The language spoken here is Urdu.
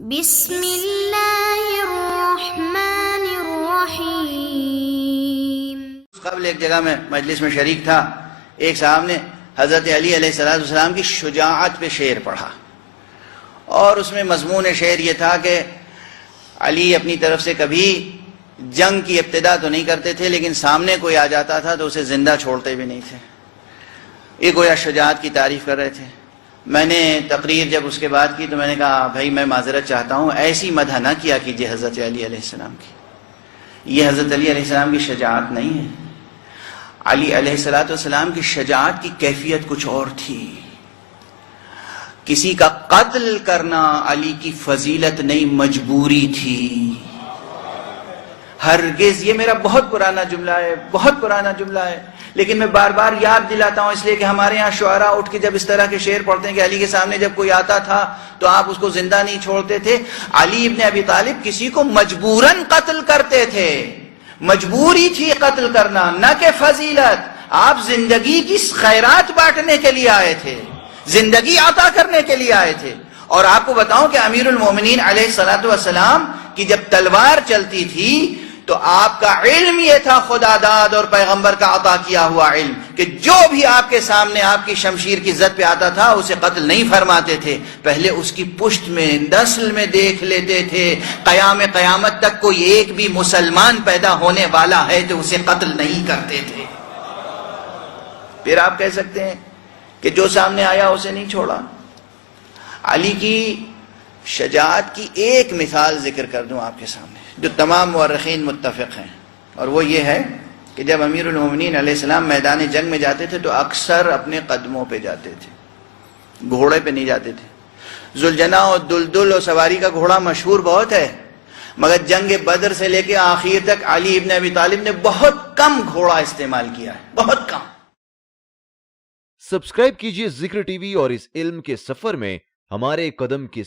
بسم اللہ الرحمن الرحیم۔ قبل ایک جگہ میں مجلس میں شریک تھا، ایک صاحب نے حضرت علی علیہ السلام کی شجاعت پہ شعر پڑھا، اور اس میں مضمون شعر یہ تھا کہ علی اپنی طرف سے کبھی جنگ کی ابتدا تو نہیں کرتے تھے، لیکن سامنے کوئی آ جاتا تھا تو اسے زندہ چھوڑتے بھی نہیں تھے۔ یہ گویا شجاعت کی تعریف کر رہے تھے۔ میں نے تقریر جب اس کے بعد کی تو میں نے کہا بھائی میں معذرت چاہتا ہوں، ایسی مدح نہ کیا کیجیے حضرت علی علیہ السلام کی، یہ حضرت علی علیہ السلام کی شجاعت نہیں ہے۔ علی علیہ السلام کی شجاعت کی کیفیت کچھ اور تھی۔ کسی کا قتل کرنا علی کی فضیلت نہیں، مجبوری تھی۔ ہرگز، یہ میرا بہت پرانا جملہ ہے، بہت پرانا جملہ ہے، لیکن میں بار بار یاد دلاتا ہوں اس لیے کہ ہمارے یہاں شعراء اٹھ کے جب اس طرح کے شعر پڑھتے ہیں کہ علی کے سامنے جب کوئی آتا تھا تو آپ اس کو زندہ نہیں چھوڑتے تھے۔ علی ابن ابی طالب کسی کو مجبوراً قتل کرتے تھے، مجبوری تھی قتل کرنا، نہ کہ فضیلت۔ آپ زندگی کی خیرات بانٹنے کے لیے آئے تھے، زندگی عطا کرنے کے لیے آئے تھے۔ اور آپ کو بتاؤں کہ امیر المومنین علیہ السلام کی جب تلوار چلتی تھی تو آپ کا علم یہ تھا، خدا داد اور پیغمبر کا عطا کیا ہوا علم، کہ جو بھی آپ کے سامنے آپ کی شمشیر کی زد پہ آتا تھا اسے قتل نہیں فرماتے تھے، پہلے اس کی پشت میں نسل میں دیکھ لیتے تھے، قیامت تک کوئی ایک بھی مسلمان پیدا ہونے والا ہے تو اسے قتل نہیں کرتے تھے۔ پھر آپ کہہ سکتے ہیں کہ جو سامنے آیا اسے نہیں چھوڑا۔ علی کی شجاعت کی ایک مثال ذکر کر دوں آپ کے سامنے جو تمام مورخین متفق ہیں، اور وہ یہ ہے کہ جب امیر المومنین علیہ السلام میدان جنگ میں جاتے تھے تو اکثر اپنے قدموں پہ جاتے تھے، گھوڑے پہ نہیں جاتے تھے۔ ذوالجناح اور دلدل اور سواری کا گھوڑا مشہور بہت ہے، مگر جنگ بدر سے لے کے آخر تک علی ابن ابی طالب نے بہت کم گھوڑا استعمال کیا ہے، بہت کم۔ سبسکرائب کیجئے ذکر ٹی وی اور اس علم کے سفر میں ہمارے قدم کے